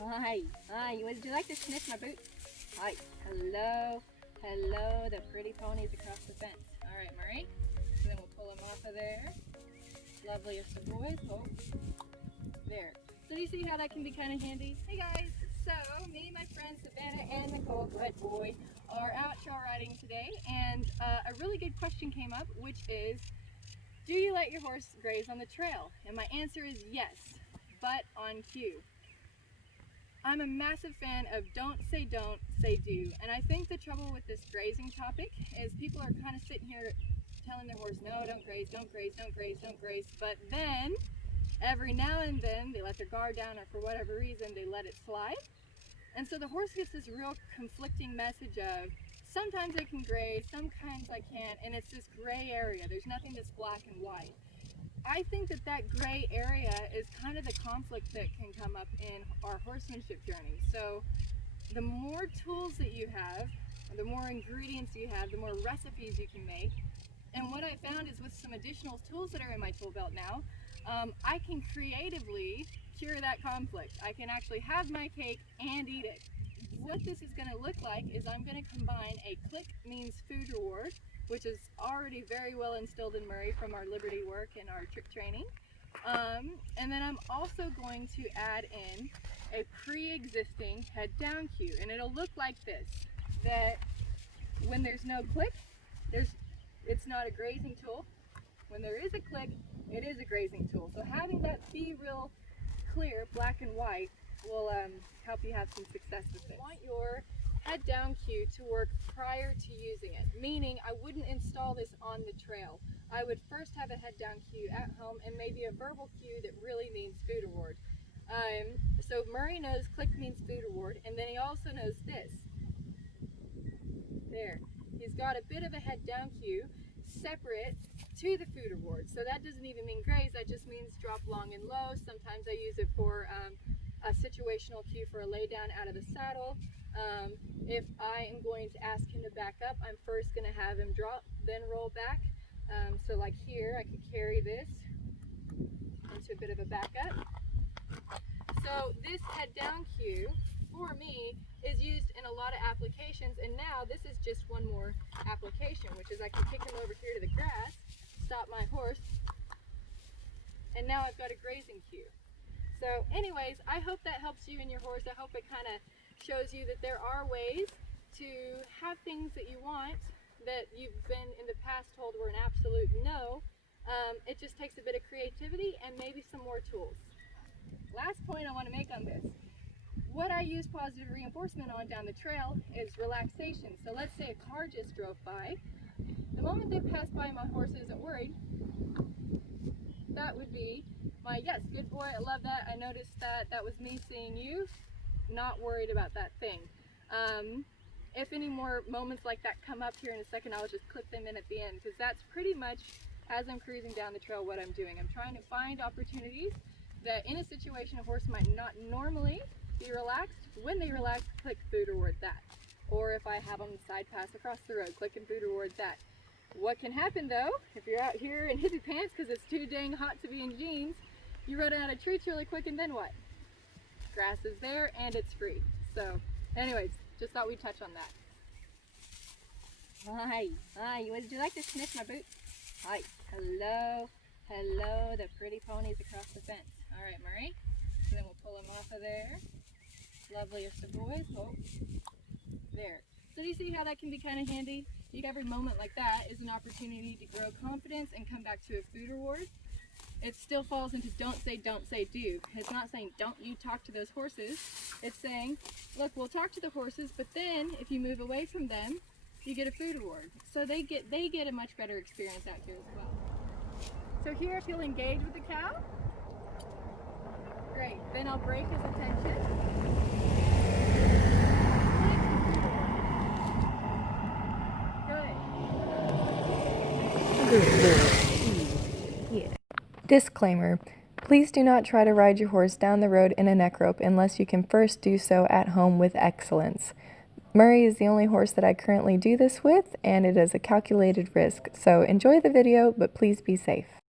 Hi, hi, would you like to sniff my boot? Hi, hello, hello, the pretty ponies across the fence. All right, Murray, so then we'll pull them off of there. Loveliest of boys, oh, there. So do you see how that can be kind of handy? Hey guys, so me, my friends Savannah and Nicole, Red Boy, are out trail riding today, and a really good question came up, which is, do you let your horse graze on the trail? And my answer is yes, but on cue. I'm a massive fan of don't, say do. And I think the trouble with this grazing topic is people are kind of sitting here telling their horse, no, don't graze, don't graze, don't graze, don't graze. But then, every now and then, they let their guard down, or for whatever reason, they let it slide. And so the horse gets this real conflicting message of, sometimes I can graze, sometimes I can't, and it's this gray area. There's nothing that's black and white. I think that gray area is kind of the conflict that can come up in our horsemanship journey. So the more tools that you have, the more ingredients you have, the more recipes you can make. And what I found is with some additional tools that are in my tool belt now, I can creatively cure that conflict. I can actually have my cake and eat it. What this is going to look like is I'm going to combine a click means food reward, which is already very well instilled in Murray from our Liberty work and our trick training. And then I'm also going to add in a pre-existing head down cue, and it'll look like this, that when there's no click, it's not a grazing tool. When there is a click, it is a grazing tool. So having that be real clear, black and white, will help you have some success with it. You want your head down cue to work prior to using it, meaning I wouldn't install this on the trail. I would first have a head down cue at home and maybe a verbal cue that really means food reward. So Murray knows click means food reward, and then he also knows this. There. He's got a bit of a head down cue separate to the food reward. So that doesn't even mean graze, that just means drop long and low. Sometimes I use it for a situational cue for a lay down out of the saddle. If I am going to ask him to back up, I'm first going to have him drop, then roll back. So like here, I could carry this into a bit of a backup. So this head down cue, for me, is used in a lot of applications, and now this is just one more application, which is I can kick him over here to the grass, stop my horse, and now I've got a grazing cue. So anyways, I hope that helps you and your horse. I hope it kind of shows you that there are ways to have things that you want that you've been in the past told were an absolute no. It just takes a bit of creativity and maybe some more tools. Last point I want to make on this. What I use positive reinforcement on down the trail is relaxation. So let's say a car just drove by. The moment they pass by, my horse isn't worried. That would be my, yes, good boy, I love that. I noticed that that was me seeing you, not worried about that thing. If any more moments like that come up here in a second, I'll just clip them in at the end, because that's pretty much, as I'm cruising down the trail, what I'm doing. I'm trying to find opportunities that in a situation a horse might not normally be relaxed. When they relax, click food reward that. Or if I have them side pass across the road, click and food reward that. What can happen though, if you're out here in hippie pants because it's too dang hot to be in jeans, you run out of treats really quick, and then what? Grass is there and it's free. So anyways, just thought we'd touch on that. Hi, hi, would you like to sniff my boot? Hi, hello, hello, the pretty ponies across the fence. All right, Murray, so then we'll pull them off of there. Loveliest of boys, oh, there. So do you see how that can be kind of handy? Every moment like that is an opportunity to grow confidence and come back to a food reward. It still falls into don't, say do. It's not saying don't you talk to those horses. It's saying, look, we'll talk to the horses, but then if you move away from them, you get a food reward. So they get a much better experience out here as well. So here, if you'll engage with the cow, great. Then I'll break his attention. Disclaimer. Please do not try to ride your horse down the road in a neck rope unless you can first do so at home with excellence. Murray is the only horse that I currently do this with, and it is a calculated risk, so enjoy the video, but please be safe.